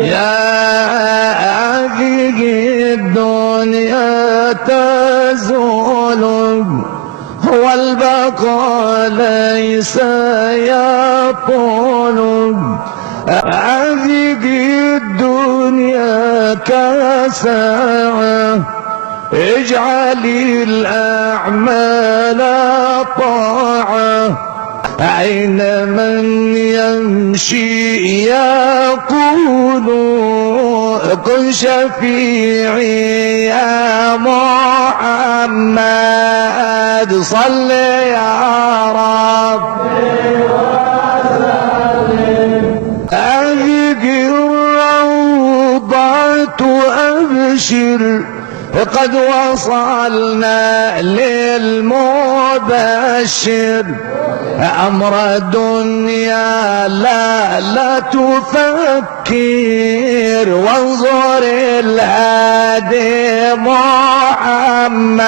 يا أخي الدنيا تزول والبقاء ليس يطول. أخي الدنيا كساعة اجعل الأعمال طاعة. أين من يمشي يقول كن شفيعي يا محمد صل يا رب أهج الروضة أبشر قد وصلنا للمبشر. أمر الدنيا لا تفكر وانظر الهادي محمد